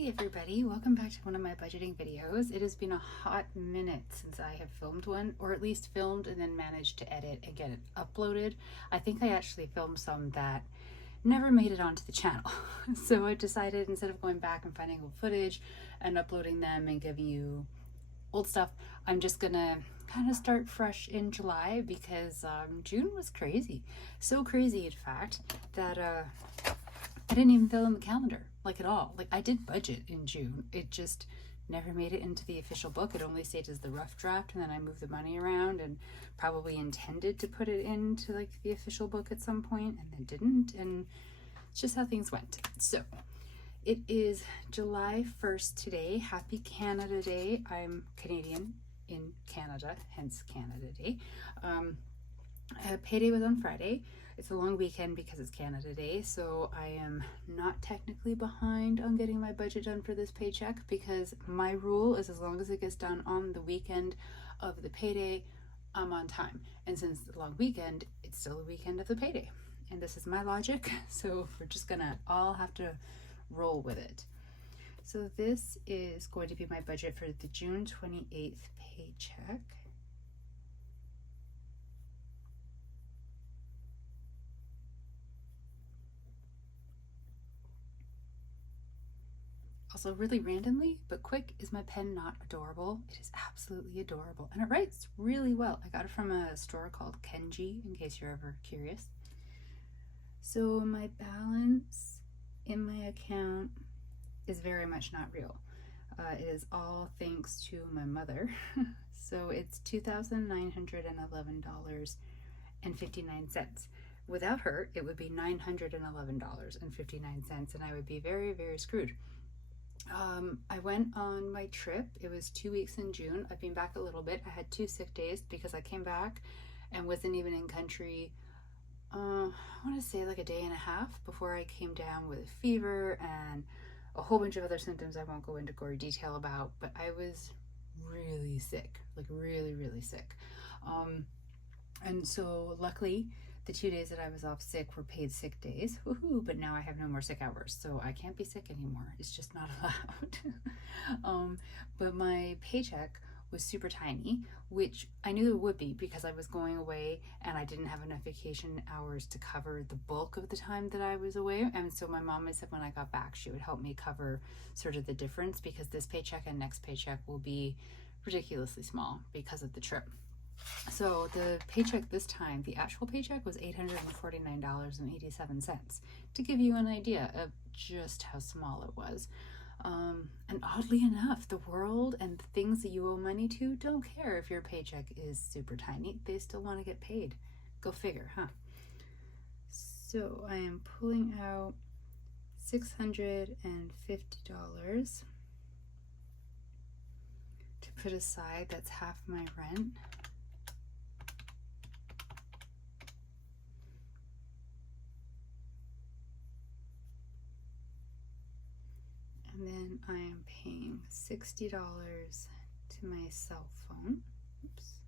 Hey everybody, welcome back to one of my budgeting videos. It has been a hot minute since I have filmed one, or at least filmed and then managed to edit and get it uploaded. I think I actually filmed some that never made it onto the channel. So I decided, instead of going back and finding old footage and uploading them and giving you old stuff, I'm just gonna kind of start fresh in July because June was crazy. So crazy, in fact, that I didn't even fill in the calendar, like, at all. Like, I did budget in June. It just never made it into the official book. It only stayed as the rough draft, and then I moved the money around and probably intended to put it into like the official book at some point and then didn't, and it's just how things went. So it is July 1st today. Happy Canada Day. I'm Canadian in Canada, hence Canada Day. Payday was on Friday. It's a long weekend because it's Canada Day, so I am not technically behind on getting my budget done for this paycheck, because my rule is as long as it gets done on the weekend of the payday, I'm on time. And since it's a long weekend, it's still the weekend of the payday. And this is my logic, so we're just gonna all have to roll with it. So this is going to be my budget for the June 28th paycheck. Also, really randomly, but quick, is my pen not adorable? It is absolutely adorable, and it writes really well. I got it from a store called Kenji, in case you're ever curious. So my balance in my account is very much not real. It is all thanks to my mother. So it's $2,911.59. Without her, it would be $911.59, and I would be very, very screwed. I went on my trip. It was 2 weeks in June. I've been back a little bit. I had 2 sick days because I came back and wasn't even in country, I want to say like a day and a half before I came down with fever and a whole bunch of other symptoms I won't go into gory detail about, but I was really sick, like really, really sick. And so luckily, the 2 days that I was off sick were paid sick days. Woohoo! But now I have no more sick hours, so I can't be sick anymore. It's just not allowed. But my paycheck was super tiny, which I knew it would be because I was going away and I didn't have enough vacation hours to cover the bulk of the time that I was away. And so my mom had said when I got back, she would help me cover sort of the difference, because this paycheck and next paycheck will be ridiculously small because of the trip. So the paycheck this time, the actual paycheck, was $849.87, to give you an idea of just how small it was. And oddly enough, the world and the things that you owe money to don't care if your paycheck is super tiny. They still want to get paid. Go figure, huh? So I am pulling out $650 to put aside. That's half my rent. And then I am paying $60 to my cell phone. Oops.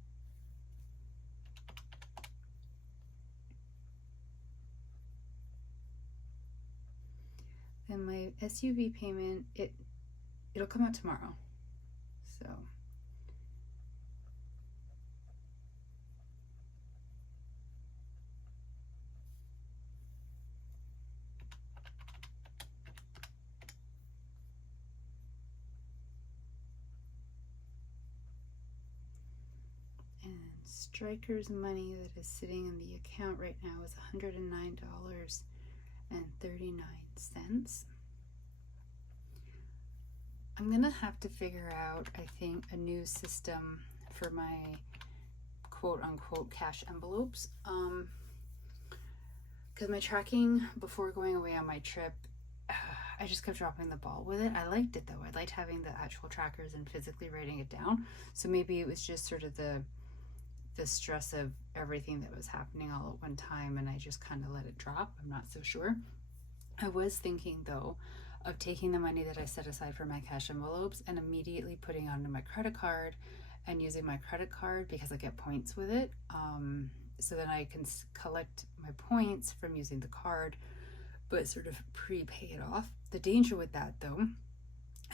Then my SUV payment, it'll come out tomorrow. So Striker's money that is sitting in the account right now is $109.39. I'm gonna have to figure out, I think, a new system for my quote-unquote cash envelopes, because my tracking before going away on my trip, I just kept dropping the ball with it. I liked it though. I liked having the actual trackers and physically writing it down. So maybe it was just sort of the stress of everything that was happening all at one time, and I just kind of let it drop. I'm not so sure. I was thinking though of taking the money that I set aside for my cash envelopes and immediately putting onto my credit card and using my credit card, because I get points with it. So then I can collect my points from using the card, but sort of prepay it off. The danger with that though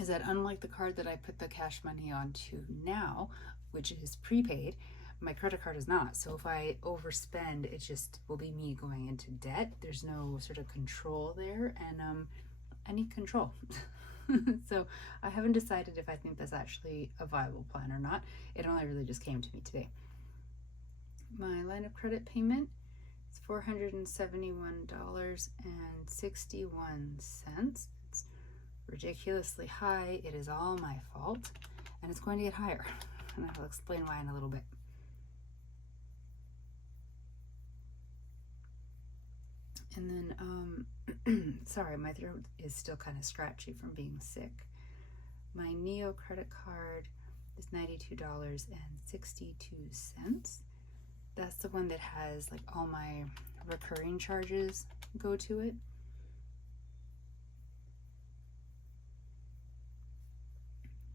is that unlike the card that I put the cash money onto now, which is prepaid, my credit card is not. So if I overspend, it just will be me going into debt. There's no sort of control there, and I need control. So I haven't decided if I think that's actually a viable plan or not. It only really just came to me today. My line of credit payment is $471.61. It's ridiculously high. It is all my fault, and it's going to get higher, and I'll explain why in a little bit. And then, sorry, my throat is still kind of scratchy from being sick. My Neo credit card is $92.62. That's the one that has like all my recurring charges go to it.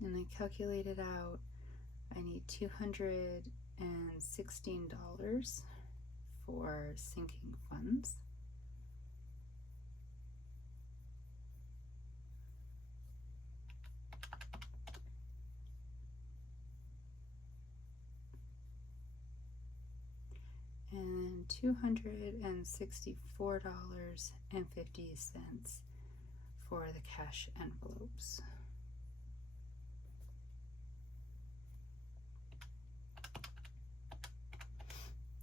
And I calculated out I need $216 for sinking funds. And $264.50 for the cash envelopes.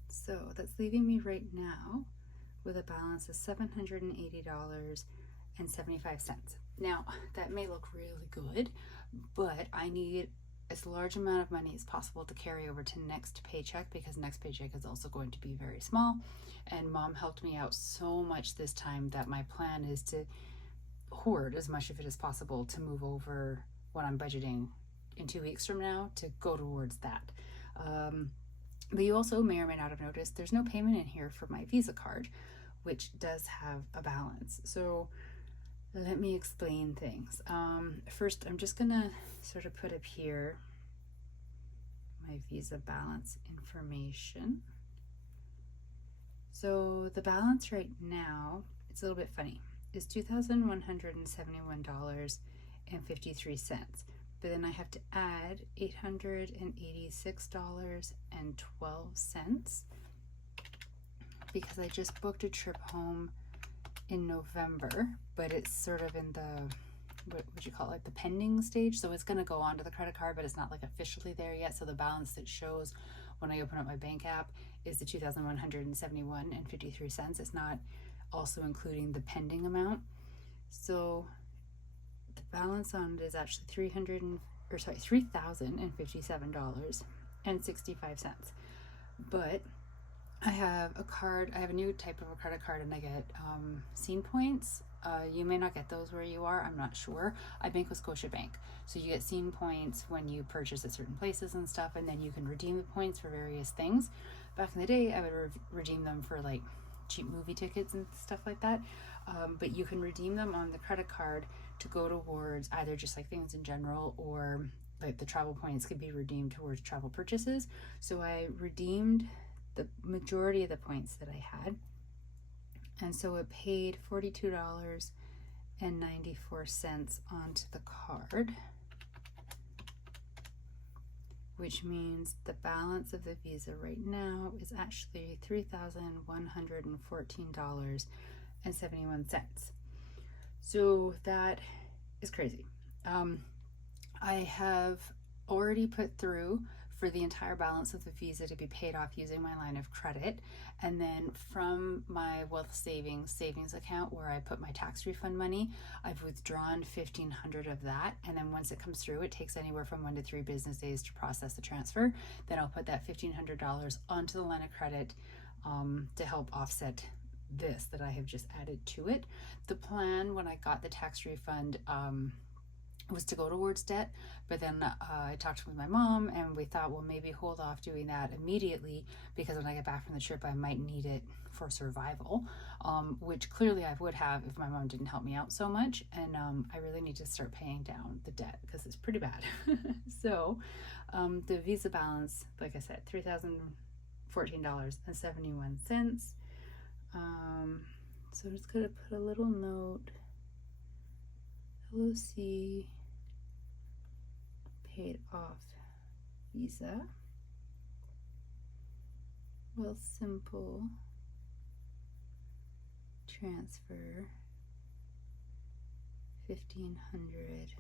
So that's leaving me right now with a balance of $780.75. Now, that may look really good, but I need as large amount of money as possible to carry over to next paycheck, because next paycheck is also going to be very small. And Mom helped me out so much this time that my plan is to hoard as much of it as possible to move over what I'm budgeting in 2 weeks from now to go towards that. But you also may or may not have noticed there's no payment in here for my Visa card, which does have a balance. So let me explain things. First, I'm just gonna sort of put up here my Visa balance information. So the balance right now, it's a little bit funny, is $2,171.53. But then I have to add $886.12 because I just booked a trip home in November, but it's sort of in the, what would you call it, like the pending stage. So it's going to go onto the credit card, but it's not like officially there yet. So the balance that shows when I open up my bank app is the $2,171.53. It's not also including the pending amount. So the balance on it is actually $3,057.65. But I have a card, I have a new type of a credit card, and I get Scene Points. You may not get those where you are, I'm not sure. I bank with Scotiabank. So you get Scene Points when you purchase at certain places and stuff, and then you can redeem the points for various things. Back in the day, I would redeem them for like cheap movie tickets and stuff like that. But you can redeem them on the credit card to go towards either just like things in general, or like the travel points could be redeemed towards travel purchases. So I redeemed the majority of the points that I had, and so it paid $42.94 onto the card, which means the balance of the Visa right now is actually $3,114.71. So that is crazy. I have already put through for the entire balance of the Visa to be paid off using my line of credit, and then from my Wealth savings account where I put my tax refund money, I've withdrawn $1,500 of that, and then once it comes through, it takes anywhere from 1 to 3 business days to process the transfer. Then I'll put that $1,500 onto the line of credit to help offset this that I have just added to it. The plan when I got the tax refund was to go towards debt, but then I talked with my mom, and we thought, well, maybe hold off doing that immediately, because when I get back from the trip I might need it for survival, which clearly I would have if my mom didn't help me out so much. And I really need to start paying down the debt because it's pretty bad. So the Visa balance, like I said, $3,014.71. So I'm just gonna put a little note, LOC paid off Visa. Will simple transfer 1,500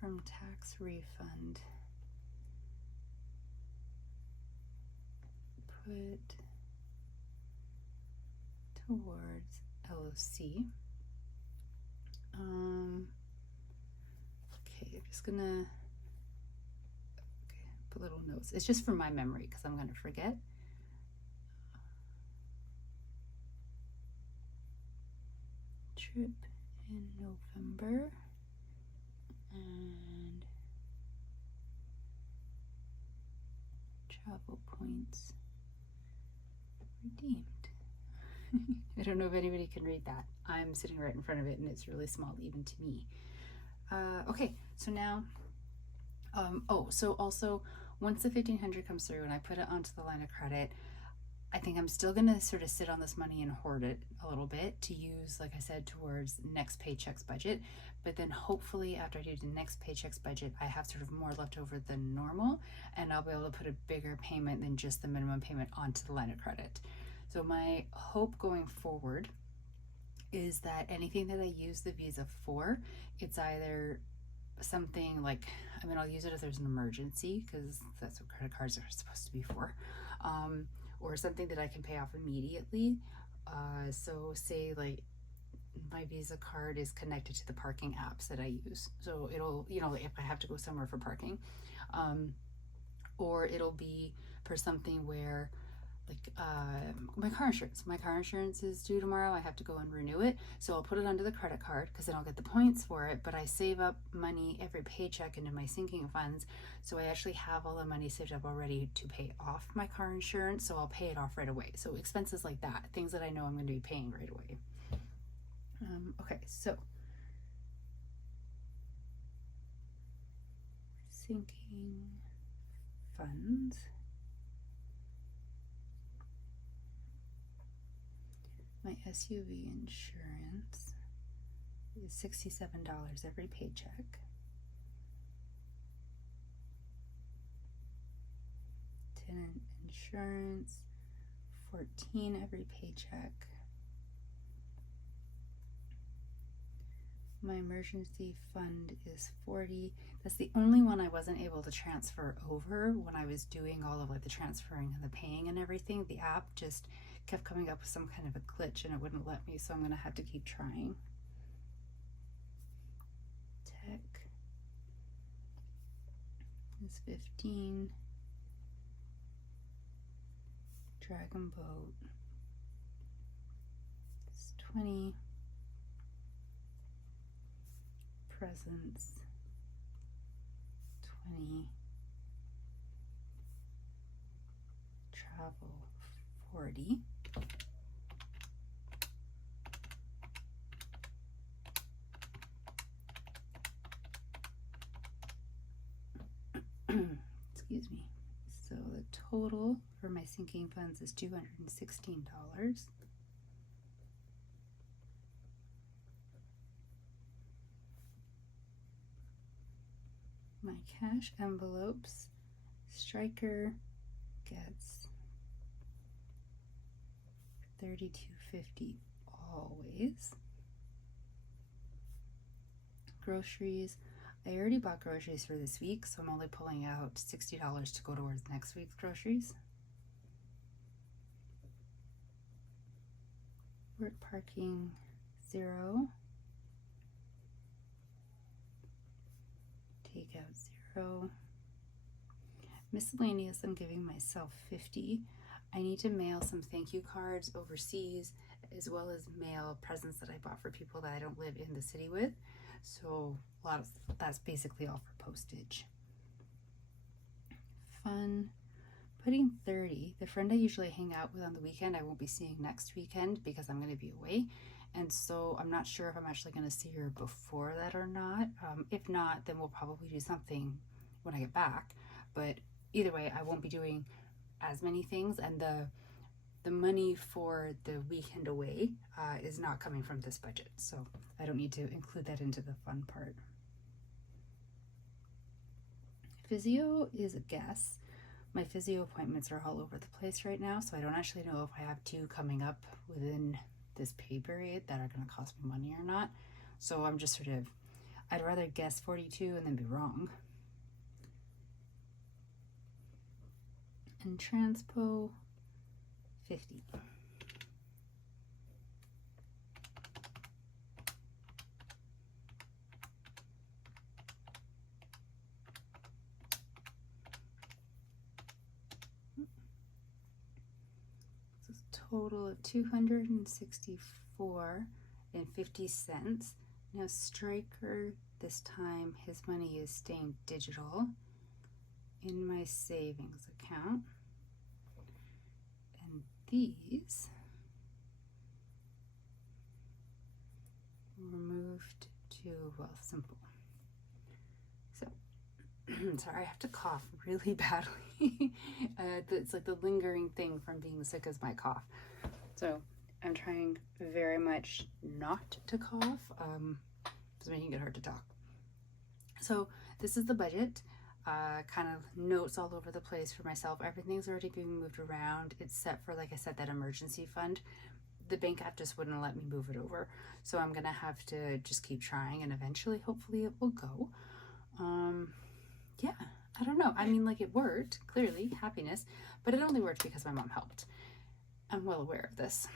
from tax refund. Put towards LOC. Okay, I'm just gonna put little notes. It's just for my memory because I'm gonna forget. Trip in November and travel points redeemed. I don't know if anybody can read that. I'm sitting right in front of it and it's really small even to me. Okay, so now, so also once the 1,500 comes through and I put it onto the line of credit, I think I'm still gonna sort of sit on this money and hoard it a little bit to use, like I said, towards next paycheck's budget. But then hopefully after I do the next paycheck's budget, I have sort of more left over than normal, and I'll be able to put a bigger payment than just the minimum payment onto the line of credit. So my hope going forward is that anything that I use the Visa for, it's either something like, I mean, I'll use it if there's an emergency because that's what credit cards are supposed to be for, or something that I can pay off immediately. So say like my Visa card is connected to the parking apps that I use. So it'll, if I have to go somewhere for parking, or it'll be for something where like my car insurance is due tomorrow. I have to go and renew it, so I'll put it onto the credit card because then I'll get the points for it. But I save up money every paycheck into my sinking funds, so I actually have all the money saved up already to pay off my car insurance, so I'll pay it off right away. So expenses like that, things that I know I'm going to be paying right away. Okay, so sinking funds. My SUV insurance is $67 every paycheck. Tenant insurance, $14 every paycheck. My emergency fund is $40. That's the only one I wasn't able to transfer over when I was doing all of like the transferring and the paying and everything. The app just kept coming up with some kind of a glitch and it wouldn't let me, so I'm gonna have to keep trying. Tech is 15. Dragon Boat is 20. Presents 20. Travel 40. Excuse me. So the total for my sinking funds is $216. My cash envelopes, Striker gets $32.50 always. Groceries, I already bought groceries for this week, so I'm only pulling out $60 to go towards next week's groceries. Work parking, $0. Takeout, $0. Miscellaneous, I'm giving myself $50. I need to mail some thank you cards overseas, as well as mail presents that I bought for people that I don't live in the city with. So that's basically all for postage. Fun, putting 30. The friend I usually hang out with on the weekend, I won't be seeing next weekend because I'm going to be away. And so I'm not sure if I'm actually going to see her before that or not. If not, then we'll probably do something when I get back. But either way, I won't be doing as many things, and the money for the weekend away is not coming from this budget, so I don't need to include that into the fun part. physio is a guess. My physio appointments are all over the place right now, so I don't actually know if I have 2 coming up within this pay period that are going to cost me money or not. So I'm just sort of, I'd rather guess 42 and then be wrong. And transpo 50. Total of $264.50. Now Striker, this time his money is staying digital in my savings account, and these were moved to Wealthsimple. So sorry, I have to cough really badly. It's like the lingering thing from being sick is my cough. So I'm trying very much not to cough. It's making it hard to talk. So this is the budget. Kind of notes all over the place for myself. Everything's already being moved around except for, like I said, that emergency fund. The bank app just wouldn't let me move it over. So I'm gonna have to just keep trying, and eventually, hopefully it will go. Yeah, I don't know. I mean, like, it worked, clearly, happiness, but it only worked because my mom helped. I'm well aware of this.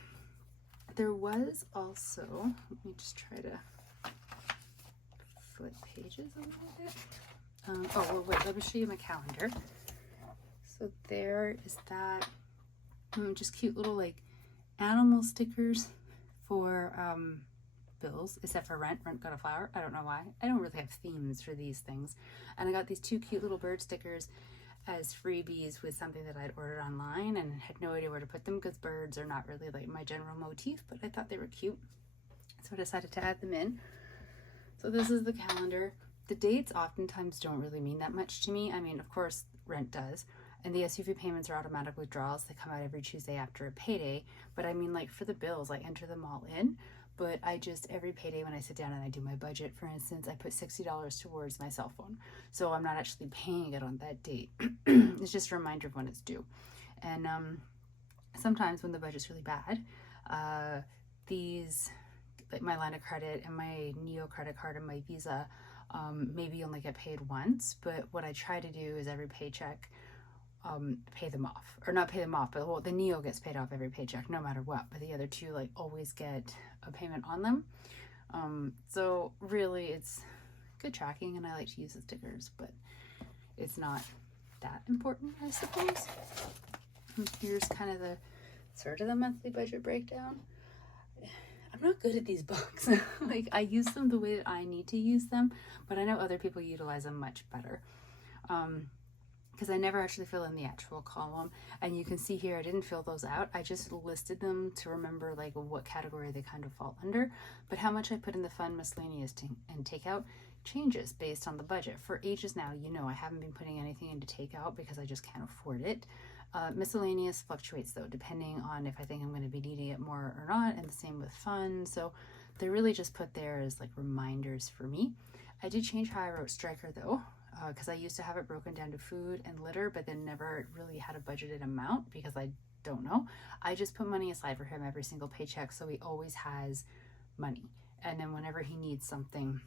There was also, let me just try to flip pages a little bit. Oh, well, wait, let me show you my calendar. So there is that, just cute little, like, animal stickers for bills, except for rent. Rent got a flower. I don't know why. I don't really have themes for these things. And I got these 2 cute little bird stickers as freebies with something that I'd ordered online, and had no idea where to put them because birds are not really like my general motif, but I thought they were cute. So I decided to add them in. So this is the calendar. The dates oftentimes don't really mean that much to me. I mean, of course, rent does. And the SUV payments are automatic withdrawals. They come out every Tuesday after a payday. But I mean, like, for the bills, I enter them all in. But I just, every payday when I sit down and I do my budget, for instance, I put $60 towards my cell phone. So I'm not actually paying it on that date. It's just a reminder of when it's due. And sometimes when the budget's really bad, these, like my line of credit and my Neo credit card and my Visa, maybe only get paid once. But what I try to do is every paycheck, pay them off, or not pay them off, but well, the Neo gets paid off every paycheck no matter what, but the other 2 like always get a payment on them. So really it's good tracking, and I like to use the stickers, but it's not that important, I suppose. And here's kind of the sort of the monthly budget breakdown. I'm not good at these books. Like, I use them the way that I need to use them, but I know other people utilize them much better. Because I never actually fill in the actual column, and you can see here I didn't fill those out. I just listed them to remember like what category they kind of fall under, but how much I put in the fund, miscellaneous, and takeout changes based on the budget. For ages now, you know, I haven't been putting anything into takeout because I just can't afford it. Miscellaneous fluctuates though, depending on if I think I'm going to be needing it more or not, and the same with fun. So they're really just put there as like reminders for me. I did change how I wrote Striker though, because I used to have it broken down to food and litter, but then never really had a budgeted amount because I don't know. I just put money aside for him every single paycheck, so he always has money. And then whenever he needs something,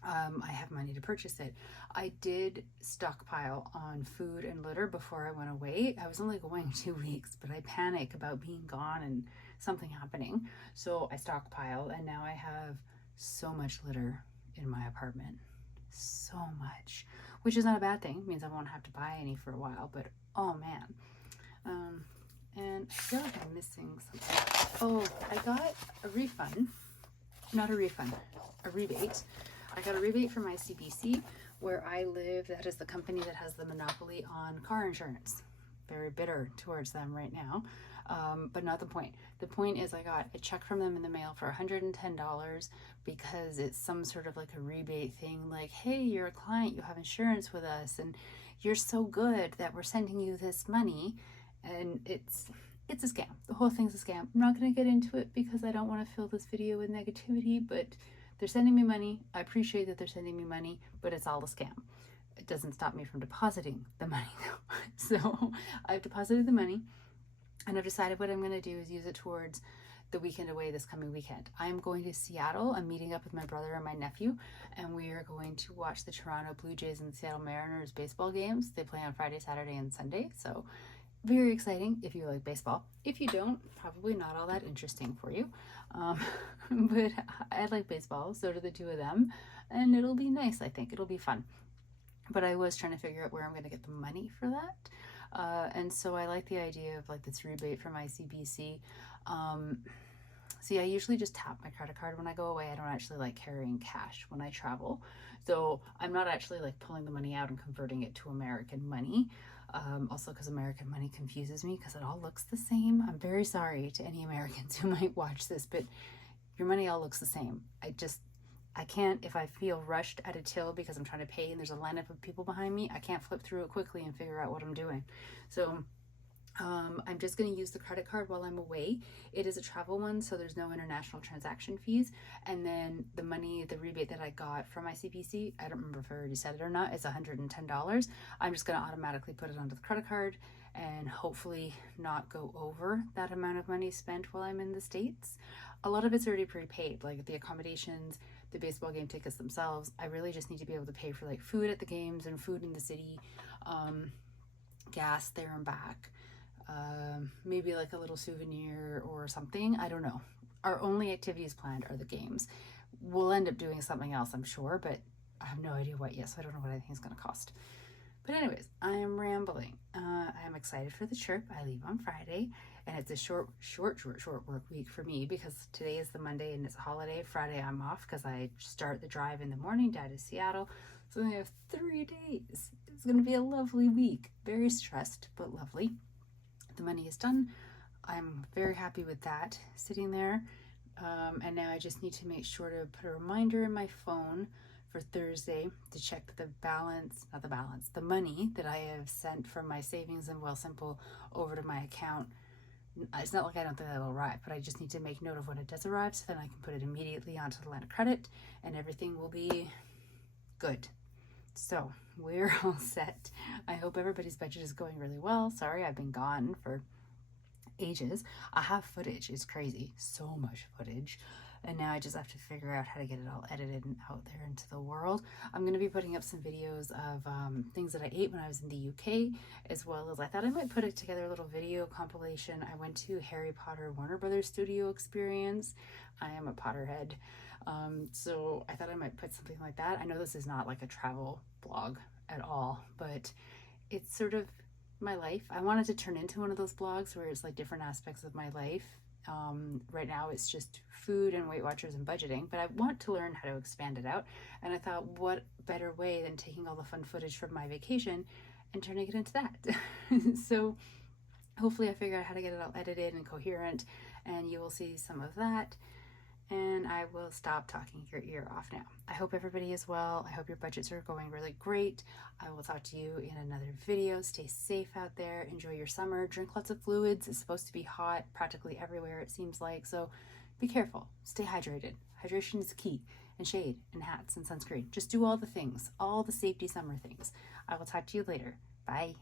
I have money to purchase it. I did stockpile on food and litter before I went away. I was only going 2 weeks, but I panic about being gone and something happening. So I stockpile, and now I have so much litter in my apartment. So much, which is not a bad thing. It means I won't have to buy any for a while, but oh man. And I feel like I'm missing something. Oh, I got a refund. Not a refund, a rebate. I got a rebate from my CBC where I live. That is the company that has the monopoly on car insurance. Very bitter towards them right now, but not the point. The point is I got a check from them in the mail for $110 because it's some sort of like a rebate thing, like, hey, you're a client, you have insurance with us, and you're so good that we're sending you this money. And it's a scam. The whole thing's a scam. I'm not going to get into it because I don't want to fill this video with negativity, but they're sending me money. I appreciate that they're sending me money, but it's all a scam. It doesn't stop me from depositing the money though. So I've deposited the money, and I've decided what I'm going to do is use it towards the weekend away this coming weekend. I'm going to Seattle. I'm meeting up with my brother and my nephew, and we are going to watch the Toronto Blue Jays and Seattle Mariners baseball games. They play on Friday, Saturday, and Sunday. So very exciting if you like baseball. If you don't, probably not all that interesting for you. But I like baseball, so do the two of them, and it'll be nice. I think it'll be fun. But I was trying to figure out where I'm going to get the money for that. And so I like the idea of like this rebate from ICBC. See, I usually just tap my credit card when I go away. I don't actually like carrying cash when I travel. So I'm not actually like pulling the money out and converting it to American money. Also because American money confuses me because it all looks the same. I'm very sorry to any Americans who might watch this, but your money all looks the same. I can't, if I feel rushed at a till because I'm trying to pay and there's a lineup of people behind me, I can't flip through it quickly and figure out what I'm doing. So I'm just going to use the credit card while I'm away. It is a travel one, so there's no international transaction fees. And then the money, the rebate that I got from ICBC, I don't remember if I already said it or not, it's $110. I'm just going to automatically put it onto the credit card and hopefully not go over that amount of money spent while I'm in the States. A lot of it's already prepaid, like the accommodations, the baseball game tickets themselves. I really just need to be able to pay for like food at the games and food in the city, gas there and back. Maybe like a little souvenir or something. I don't know. Our only activities planned are the games. We'll end up doing something else, I'm sure, but I have no idea what yet, so I don't know what I think it's going to cost. But anyways, I am rambling. I'm excited for the trip. I leave on Friday, and it's a short work week for me because today is the Monday and it's a holiday. Friday I'm off because I start the drive in the morning down to Seattle. So I have 3 days. It's going to be a lovely week. Very stressed, but lovely. The money is done. I'm very happy with that sitting there. And now I just need to make sure to put a reminder in my phone for Thursday to check the money that I have sent from my savings in Wealthsimple over to my account. It's not like I don't think that'll arrive, but I just need to make note of when it does arrive so then I can put it immediately onto the line of credit and everything will be good. So we're all set. I hope everybody's budget is going really well. Sorry, I've been gone for ages. I have footage. It's crazy. So much footage. And now I just have to figure out how to get it all edited and out there into the world. I'm going to be putting up some videos of things that I ate when I was in the UK, as well as I thought I might put it together a little video compilation. I went to Harry Potter Warner Brothers Studio Experience. I am a Potterhead. So I thought I might put something like that. I know this is not like a travel blog at all, but it's sort of my life. I wanted to turn into one of those blogs where it's like different aspects of my life. Right now it's just food and Weight Watchers and budgeting, but I want to learn how to expand it out. And I thought, what better way than taking all the fun footage from my vacation and turning it into that? So hopefully I figure out how to get it all edited and coherent, and you will see some of that. And I will stop talking your ear off now. I hope everybody is well. I hope your budgets are going really great. I will talk to you in another video. Stay safe out there. Enjoy your summer. Drink lots of fluids. It's supposed to be hot practically everywhere, it seems like. So be careful. Stay hydrated. Hydration is key. And shade and hats and sunscreen. Just do all the things, all the safety summer things. I will talk to you later. Bye.